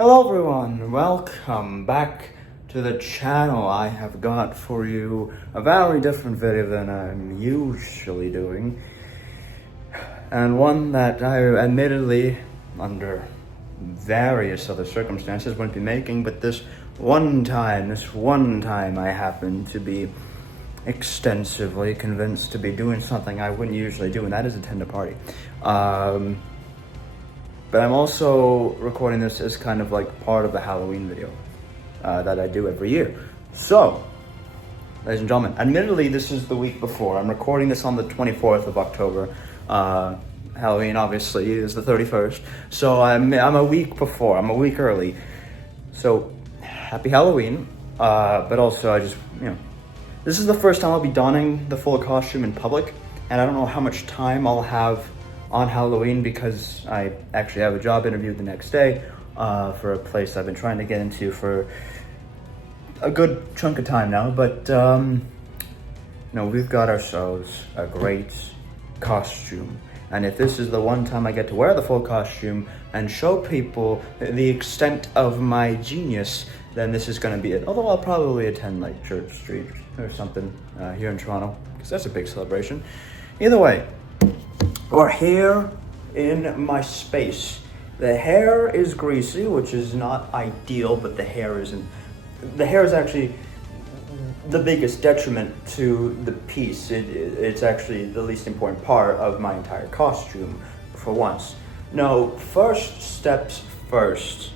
Hello everyone, welcome back to the channel. I have got for you a very different video than I'm usually doing, and one that I admittedly, under various other circumstances, wouldn't be making, but this one time I happen to be extensively convinced to be doing something I wouldn't usually do, and that is attend a party. But I'm also recording this as kind of like part of the Halloween video that I do every year. So, ladies and gentlemen, admittedly this is the week before. I'm recording this on the 24th of October. Halloween obviously is the 31st. So I'm a week before, I'm a week early. So, happy Halloween. But also this is the first time I'll be donning the full costume in public. And I don't know how much time I'll have on Halloween because I actually have a job interview the next day for a place I've been trying to get into for a good chunk of time now. But we've got ourselves a great costume, and if this is the one time I get to wear the full costume and show people the extent of my genius, then this is going to be it. Although I'll probably attend like Church Street or something here in Toronto, because that's a big celebration. Either way, we're here in my space. The hair is greasy, which is not ideal, but the hair is actually the biggest detriment to the piece. It's actually the least important part of my entire costume, for once. No, first steps first,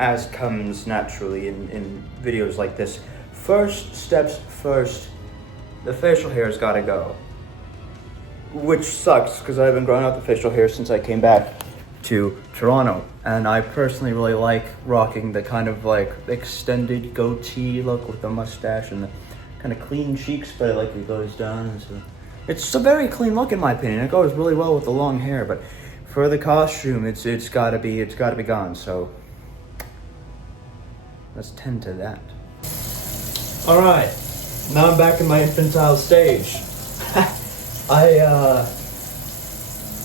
as comes naturally in videos like this. First steps first, the facial hair's gotta go. Which sucks, because I've been growing out the facial hair since I came back to Toronto. And I personally really like rocking the kind of like extended goatee look with the mustache and the kind of clean cheeks, but like it goes down. So it's a very clean look in my opinion. It goes really well with the long hair, but for the costume, it's gotta be gone. So let's tend to that. All right, now I'm back in my infantile stage.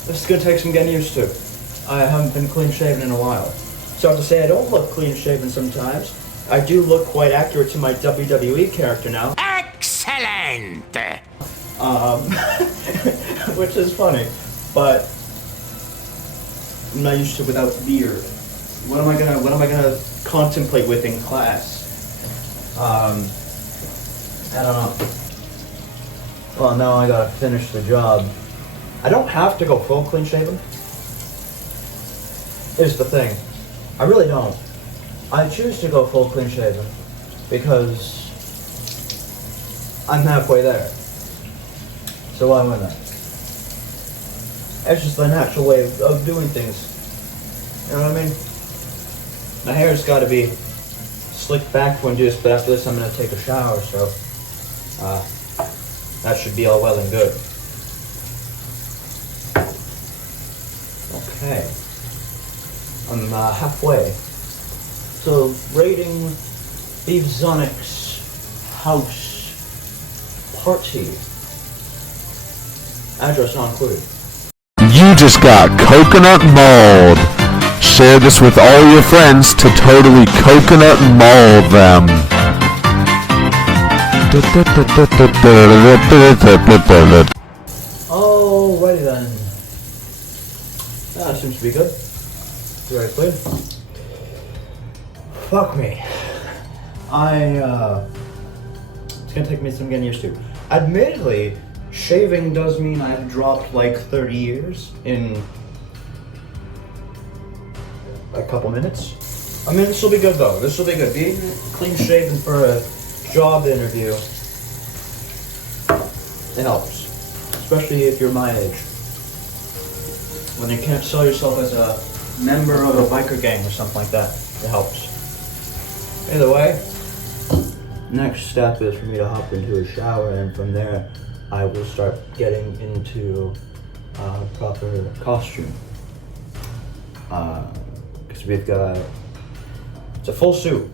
This is gonna take some getting used to. I haven't been clean shaven in a while. So to say I don't look clean shaven sometimes. I do look quite accurate to my WWE character now. Excellent! Which is funny, but I'm not used to it without beard. What am I gonna contemplate with in class? I don't know. Well, now I gotta finish the job. I don't have to go full clean shaven. Here's the thing. I really don't. I choose to go full clean shaven because I'm halfway there. So why wouldn't I? It's just the natural way of doing things. You know what I mean? My hair's gotta be slicked back for induced, but after this I'm gonna take a shower, so that should be all well and good. Okay. I'm halfway. So, rating Beefzonic's house party. Address not included. You just got coconut mauled. Share this with all your friends to totally coconut maul them. Alrighty then. That seems to be good. Very clear. Fuck me. It's gonna take me some getting used to. Admittedly, shaving does mean I've dropped like 30 years in a couple minutes. I mean, this will be good though. This will be good. Being clean shaven for a job interview, it helps. Especially if you're my age. When you can't sell yourself as a member of a biker gang or something like that, it helps. Either way, next step is for me to hop into a shower, and from there I will start getting into proper costume. Because we've got, it's a full suit,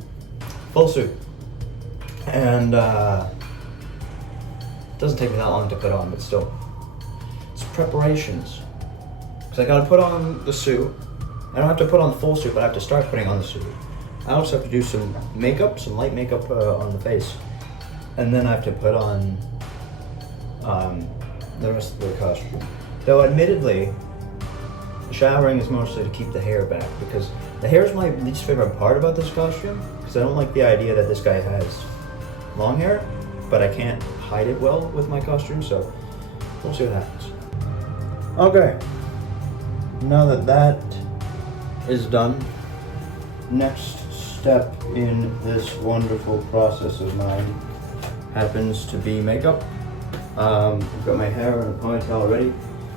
and it doesn't take me that long to put on, but still, it's preparations. Because I gotta put on the suit, I don't have to put on the full suit, but I have to start putting on the suit. I also have to do some makeup, some light makeup on the face. And then I have to put on the rest of the costume. Though admittedly, showering is mostly to keep the hair back, because the hair is my least favorite part about this costume, because I don't like the idea that this guy has long hair, but I can't hide it well with my costume, so we'll see what happens. Okay, now that that is done, next step in this wonderful process of mine happens to be makeup. I've got my hair in a ponytail already.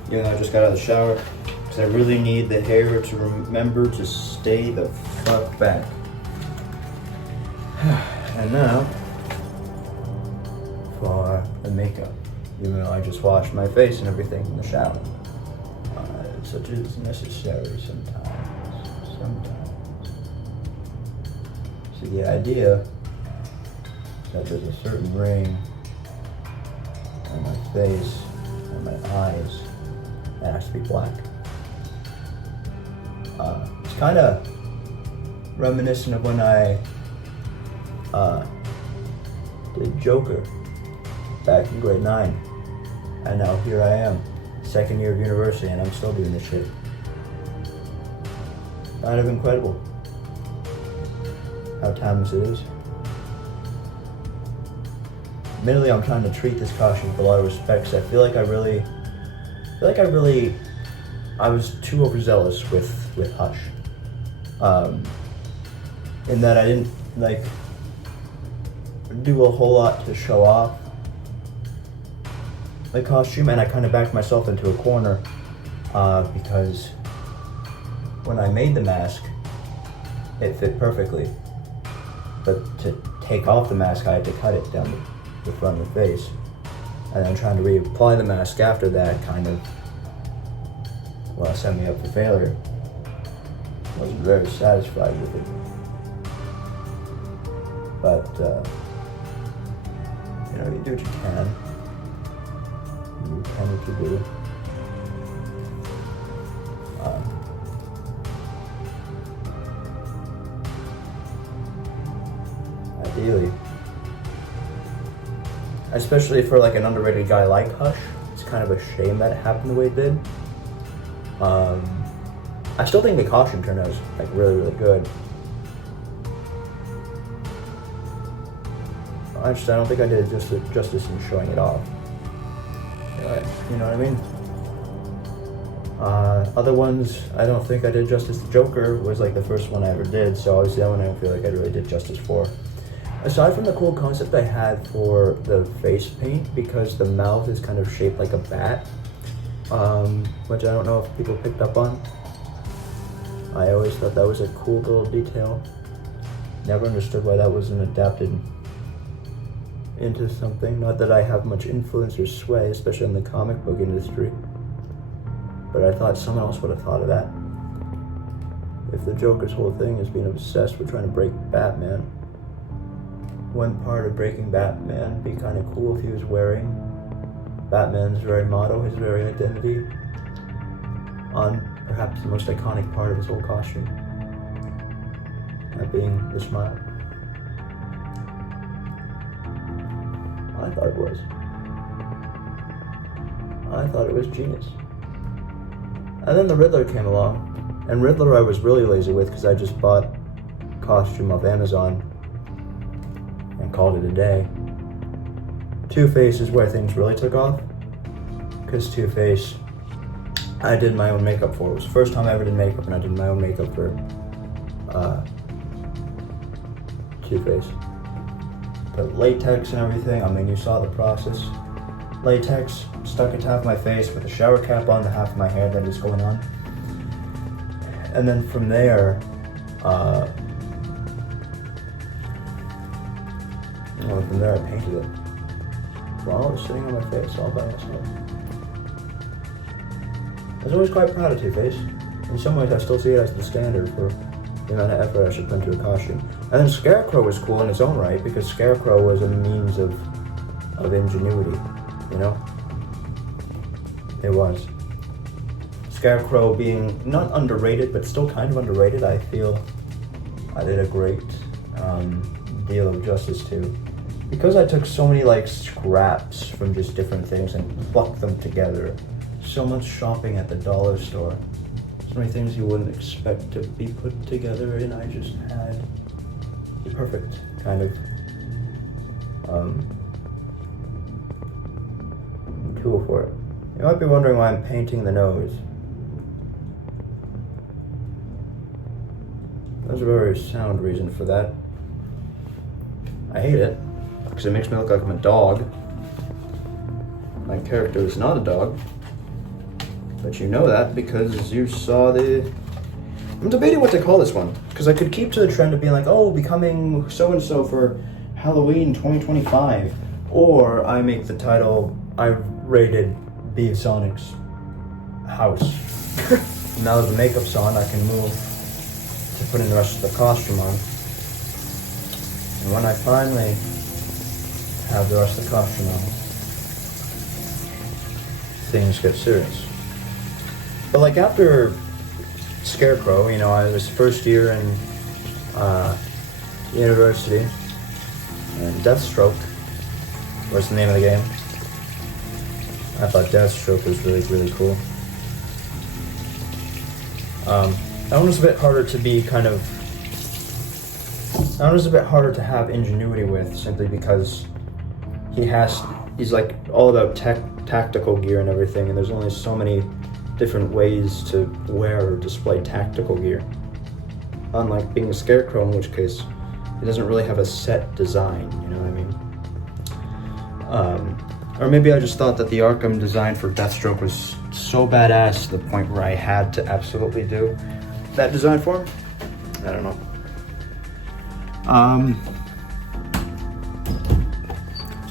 You know, I just got out of the shower because I really need the hair to remember to stay the fuck back. And now for the makeup. Even though I just washed my face and everything in the shower. Such is necessary sometimes. See, the idea is that there's a certain ring on my face and my eyes that has to be black. It's kind of reminiscent of when I did Joker back in grade 9. And now here I am, second year of university, and I'm still doing this shit. Kind of incredible how timeless it is. Admittedly, I'm trying to treat this costume with a lot of respect, because I feel like I was too overzealous with Hush. In that I didn't do a whole lot to show off the costume, and I kind of backed myself into a corner because when I made the mask, it fit perfectly. But to take off the mask, I had to cut it down the front of the face. And then trying to reapply the mask after that kind of, set me up for failure. I wasn't very satisfied with it. But, you do what you can. You can what you do. Ideally, especially for like an underrated guy like Hush, it's kind of a shame that it happened the way it did. I still think the costume turned out like really, really good. I don't think I did justice in showing it off. You know what I mean? Other ones, I don't think I did justice. The Joker was like the first one I ever did, so obviously that one I don't feel like I really did justice for. Aside from the cool concept I had for the face paint, because the mouth is kind of shaped like a bat, which I don't know if people picked up on. I always thought that was a cool little detail. Never understood why that wasn't adapted into something. Not that I have much influence or sway, especially in the comic book industry, but I thought someone else would have thought of that. If the Joker's whole thing is being obsessed with trying to break Batman, one part of breaking Batman would be kind of cool if he was wearing Batman's very motto, his very identity, on perhaps the most iconic part of his whole costume, that being the smile. I thought it was. I thought it was genius. And then the Riddler came along, and Riddler I was really lazy with because I just bought costume off Amazon and called it a day. Two-Face is where things really took off, because Two-Face I did my own makeup for. It was the first time I ever did makeup, and I did my own makeup for Two-Face. Put latex and everything. I mean, you saw the process. Latex, stuck it to half my face with a shower cap on, the half of my hair that is going on. And then from there, I painted it while it was sitting on my face all by myself. I was always quite proud of Two-Face. In some ways, I still see it as the standard for the amount of effort I should put into a costume. And then Scarecrow was cool in its own right, because Scarecrow was a means of ingenuity, you know? It was. Scarecrow being not underrated, but still kind of underrated, I feel I did a great deal of justice to. Because I took so many like scraps from just different things and plucked them together. So much shopping at the dollar store. So many things you wouldn't expect to be put together, and I just had the perfect kind of tool for it. You might be wondering why I'm painting the nose. There's a very sound reason for that. I hate it, because it makes me look like I'm a dog. My character is not a dog. But you know that because you saw the... I'm debating what to call this one. Because I could keep to the trend of being like, oh, becoming so-and-so for Halloween 2025. Or I make the title, I rated Be Sonic's house. Now that the makeup's on, I can move to putting the rest of the costume on. And when I finally have the rest of the costume on, things get serious. But like after Scarecrow, you know, I was first year in university, and Deathstroke was the name of the game. I thought Deathstroke was really, really cool. That one was a bit harder to be kind of... That one was a bit harder to have ingenuity with, simply because he's like all about tactical gear and everything, and there's only so many different ways to wear or display tactical gear. Unlike being a Scarecrow, in which case it doesn't really have a set design, you know what I mean? Or maybe I just thought that the Arkham design for Deathstroke was so badass to the point where I had to absolutely do that design for him. I don't know.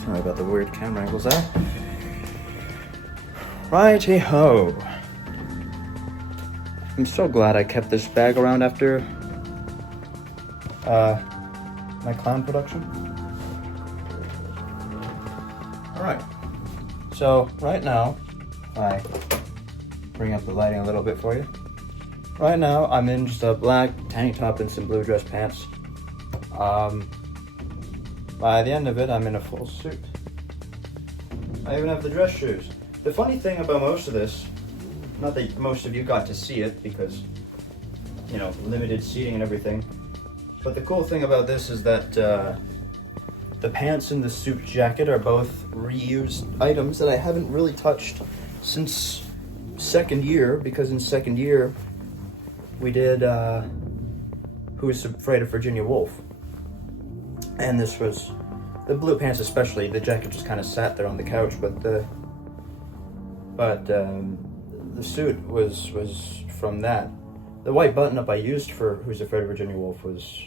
Sorry about the weird camera angles there. Righty-ho. I'm so glad I kept this bag around after my clown production. Alright, so right now, I bring up the lighting a little bit for you. Right now, I'm in just a black tank top and some blue dress pants. By the end of it, I'm in a full suit. I even have the dress shoes. The funny thing about most of this, not that most of you got to see it because, you know, limited seating and everything, but the cool thing about this is that the pants and the suit jacket are both reused items that I haven't really touched since second year, because in second year we did Who is Afraid of Virginia Woolf. And this was, the blue pants especially, the jacket just kind of sat there on the couch, but the suit was from that. The white button-up I used for Who's Afraid of Virginia Woolf was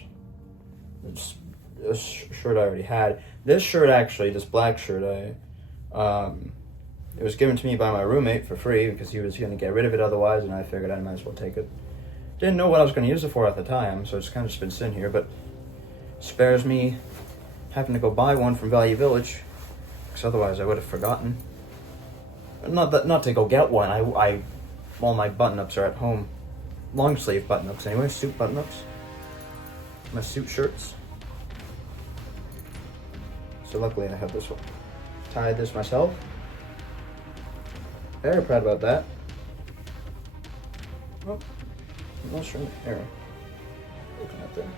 a shirt I already had. This shirt actually, this black shirt, it was given to me by my roommate for free because he was going to get rid of it otherwise, and I figured I might as well take it. Didn't know what I was going to use it for at the time, so it's kind of just been sitting here, but spares me having to go buy one from Value Village, because otherwise I would have forgotten. Not to go get one. I all my button-ups are at home. Long sleeve button-ups anyway, suit button-ups. My suit shirts. So luckily I have this one. Tied this myself. Very proud about that. Oh, I'm not sure my hair. Looking at there.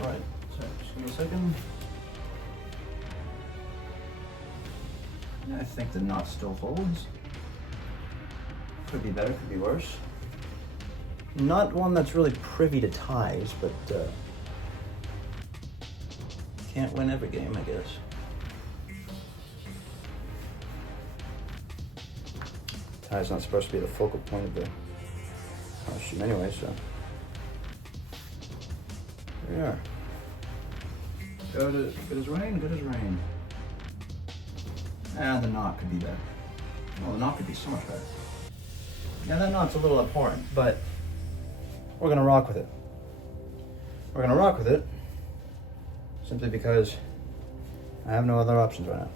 Alright, so just give me a second. I think the knot still holds. Could be better, could be worse. Not one that's really privy to ties, but can't win every game, I guess. Tie's not supposed to be the focal point of the costume anyway, so. There we are. Good as rain, good as rain. Ah, the knot could be better. Well, the knot could be so much better. Yeah, that knot's a little abhorrent, but we're gonna rock with it. We're gonna rock with it simply because I have no other options right now.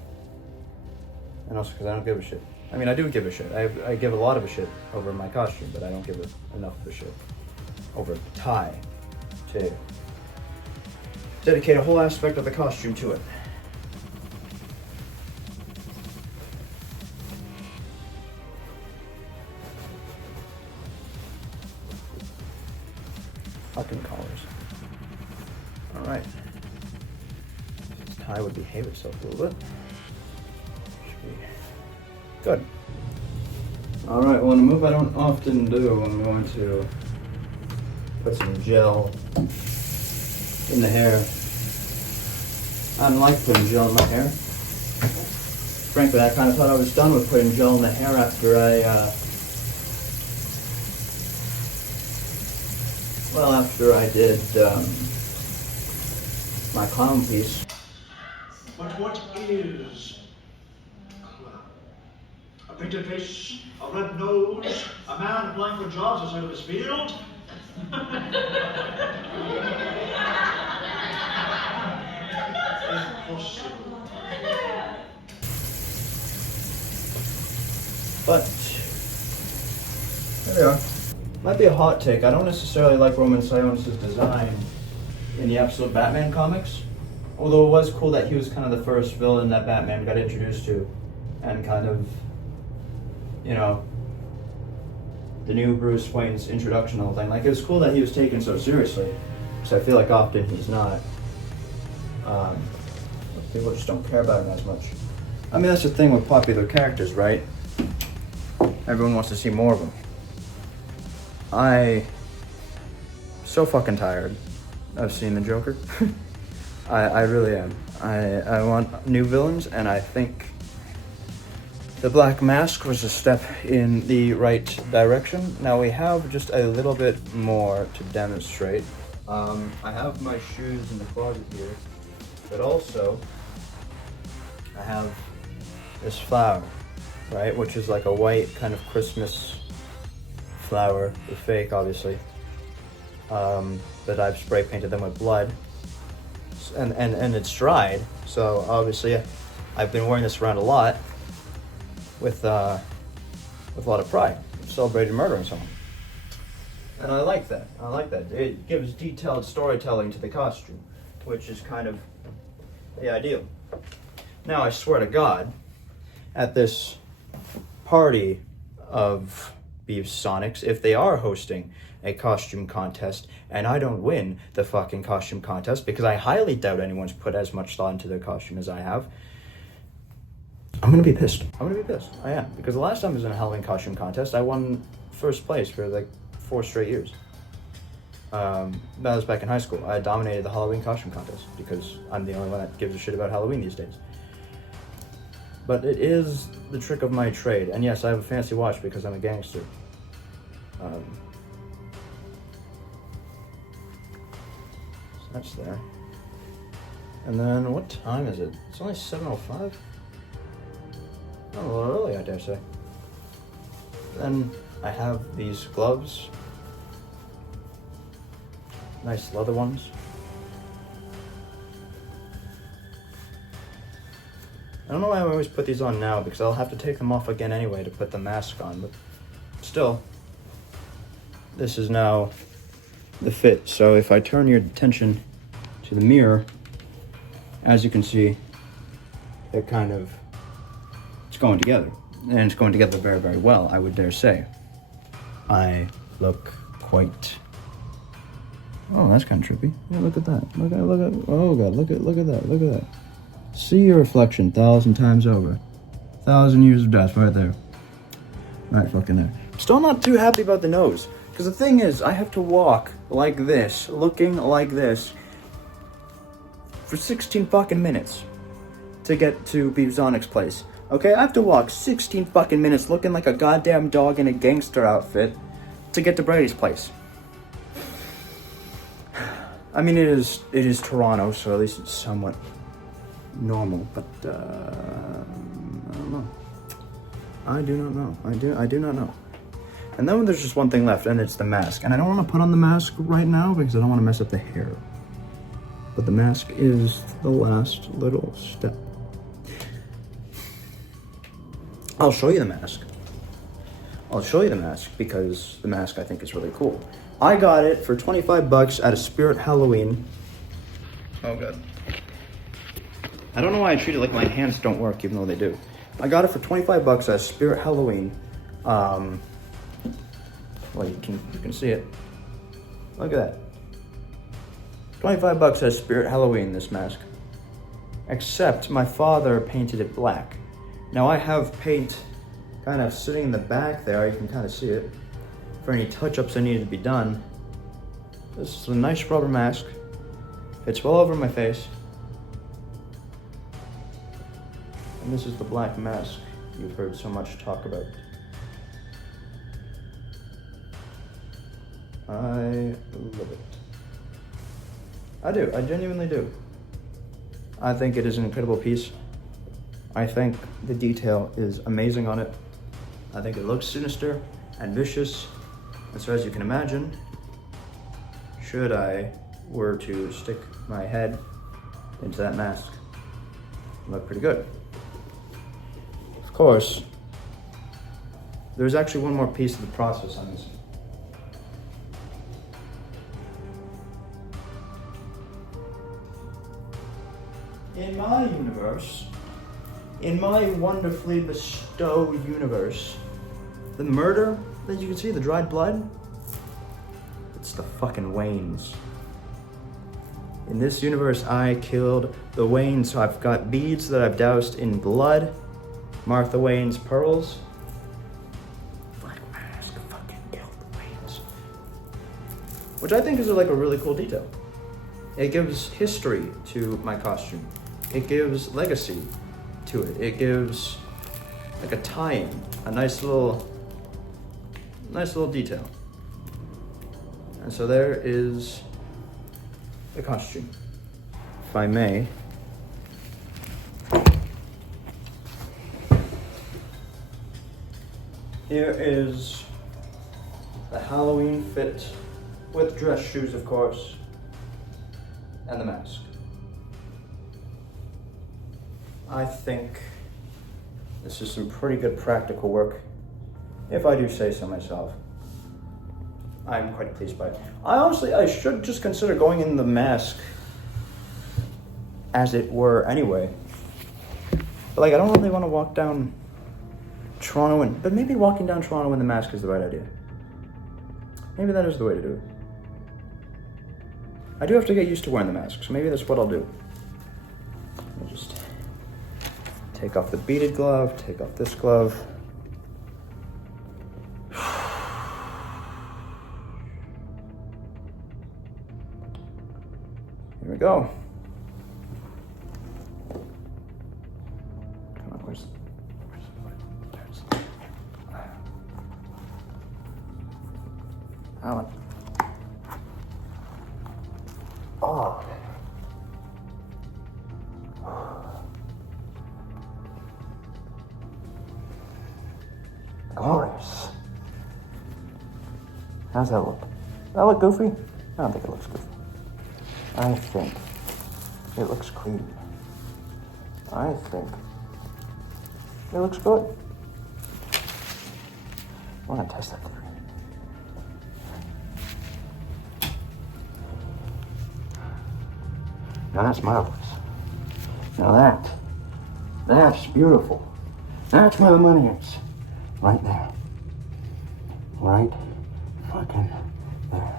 And also because I don't give a shit. I mean, I do give a shit. I give a lot of a shit over my costume, but I don't give enough of a shit over the tie to dedicate a whole aspect of the costume to it. Fucking collars. Alright. This tie would behave itself a little bit. Should be good. Alright, well, in a move I don't often do, I'm going to put some gel in the hair. I don't like putting gel in my hair. Frankly, I kind of thought I was done with putting gel in the hair after I did my clown piece. But what is clown? A painted face, a red nose, a man applying for jobs outside of his field? Impossible. But there they are. Might be a hot take. I don't necessarily like Roman Sionis' design in the absolute Batman comics. Although it was cool that he was kind of the first villain that Batman got introduced to. And kind of, you know, the new Bruce Wayne's introduction and the whole thing. Like, it was cool that he was taken so seriously. Because I feel like often he's not. People just don't care about him as much. I mean, that's the thing with popular characters, right? Everyone wants to see more of them. I'm so fucking tired of seeing the Joker. I really am. I want new villains, and I think the Black Mask was a step in the right direction. Now we have just a little bit more to demonstrate. I have my shoes in the closet here, but also I have this flower, right? Which is like a white kind of Christmas flower, the fake obviously, that I've spray painted them with blood, and it's dried, so obviously I've been wearing this around a lot with a lot of pride. I've celebrated murdering someone, and I like that. It gives detailed storytelling to the costume, which is kind of the ideal. Now I swear to God, at this party of Sonics, if they are hosting a costume contest and I don't win the fucking costume contest, because I highly doubt anyone's put as much thought into their costume as I have, I'm gonna be pissed. I am, because the last time I was in a Halloween costume contest, I won first place for like 4 straight years. That was back in high school. I dominated the Halloween costume contest because I'm the only one that gives a shit about Halloween these days. But it is the trick of my trade, and yes, I have a fancy watch because I'm a gangster. So that's there. And then, what time is it? It's only 7:05? Oh, a little early, I dare say. Then I have these gloves. Nice leather ones. I don't know why I always put these on now, because I'll have to take them off again anyway to put the mask on, but still, this is now the fit. So if I turn your attention to the mirror, as you can see, it's going together. And it's going together very, very well, I would dare say. I look quite... Oh, that's kind of trippy. Yeah, look at that. Look at, oh God, look at that. See your reflection 1,000 times over. 1,000 years of death right there. Right fucking there. Still not too happy about the nose. Because the thing is, I have to walk like this, looking like this, for 16 fucking minutes to get to Sonic's place. Okay, I have to walk 16 fucking minutes looking like a goddamn dog in a gangster outfit to get to Brady's place. I mean, it is Toronto, so at least it's somewhat normal, but I don't know. I do not know. I do not know. And then there's just one thing left, and it's the mask. And I don't want to put on the mask right now because I don't want to mess up the hair. but the mask is the last little step. I'll show you the mask. I'll show you the mask because the mask I think is really cool. I got it for 25 bucks at a Spirit Halloween. Oh god. I don't know why I treat it like my hands don't work even though they do. I got it for 25 bucks at Spirit Halloween. Well, you can see it. Look at that. 25 bucks at Spirit Halloween, this mask. Except my father painted it black. Now I have paint kind of sitting in the back there, you can kind of see it, for any touch-ups that needed to be done. This is a nice rubber mask. Fits well over my face. And this is the black mask you've heard so much talk about. I love it. I do, I genuinely do. I think it is an incredible piece. I think the detail is amazing on it. I think it looks sinister and vicious. And so as you can imagine, should I were to stick my head into that mask, it'd look pretty good. Of course, there's actually one more piece of the process on this. In my universe, in my wonderfully bestow universe, the murder that you can see, the dried blood, it's the fucking Waynes. In this universe, I killed the Waynes, so I've got beads that I've doused in blood, Martha Wayne's pearls. Black mask fucking killed the Waynes. Which I think is like a really cool detail. It gives history to my costume. It gives legacy to it. It gives like a tie-in, a nice little detail. And so there is the costume. If I may. Here is the Halloween fit with dress shoes, of course, and the mask. I think this is some pretty good practical work, if I do say so myself. I'm quite pleased by it. I should just consider going in the mask as it were anyway. But like, I don't really want to walk down Toronto but maybe walking down Toronto in the mask is the right idea. Maybe that is the way to do it. I do have to get used to wearing the mask, so maybe that's what I'll do. I'll just take off the beaded glove, take off this glove. Here we go. Come on, where's Alan? Oh. Glorious. How's that look? Does that look goofy? I don't think it looks goofy. I think it looks clean. I think it looks good. We're gonna test that theory. Now that's marvelous. Now that's beautiful. That's where the money is. Right there. Right fucking there.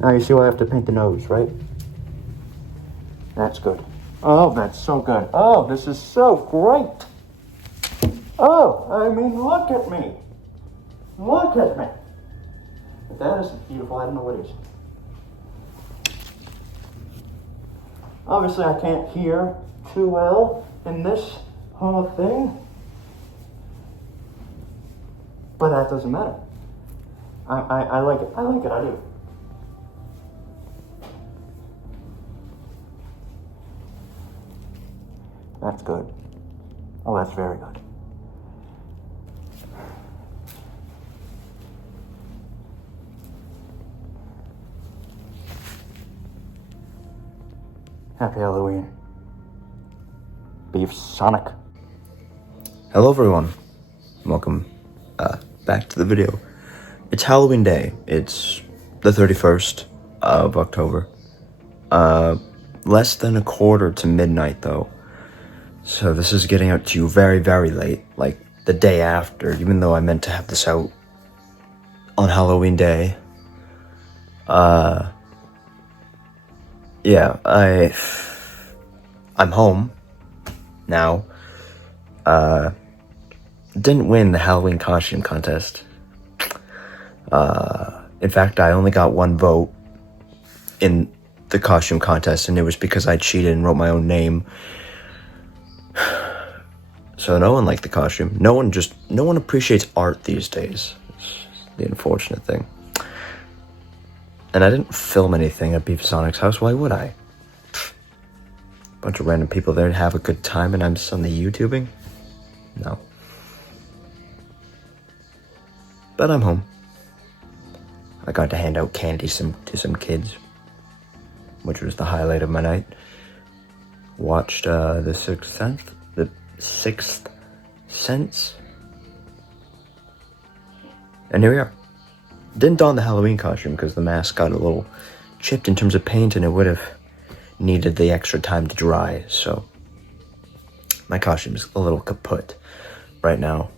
Now you see why I have to paint the nose, right? That's good. Oh, that's so good. Oh, this is so great. Oh, I mean, look at me. Look at me. If that isn't beautiful, I don't know what is. Obviously, I can't hear too well in this whole thing. But that doesn't matter. I like it. I like it. I do. That's good. Oh, that's very good. Happy Halloween. Beef Sonic. Hello everyone. Welcome back to the video. It's Halloween Day. It's the 31st of October. Less than a quarter to midnight though. So this is getting out to you very, very late. Like the day after, even though I meant to have this out on Halloween Day. Yeah, I'm home now. Didn't win the Halloween costume contest. In fact, I only got one vote in the costume contest, and it was because I cheated and wrote my own name. So no one liked the costume. No one appreciates art these days. It's the unfortunate thing. And I didn't film anything at Beef Sonic's house. Why would I? Bunch of random people there to have a good time, and I'm just on the YouTubing? No. But I'm home. I got to hand out candy to some kids, which was the highlight of my night. Watched The Sixth Sense. And here we are. Didn't don the Halloween costume because the mask got a little chipped in terms of paint and it would have needed the extra time to dry, so my costume is a little kaput right now.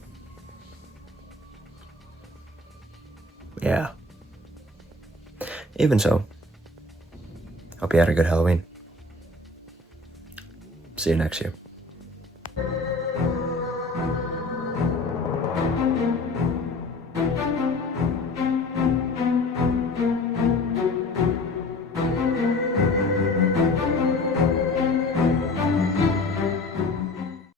Yeah. Even so, hope you had a good Halloween. See you next year.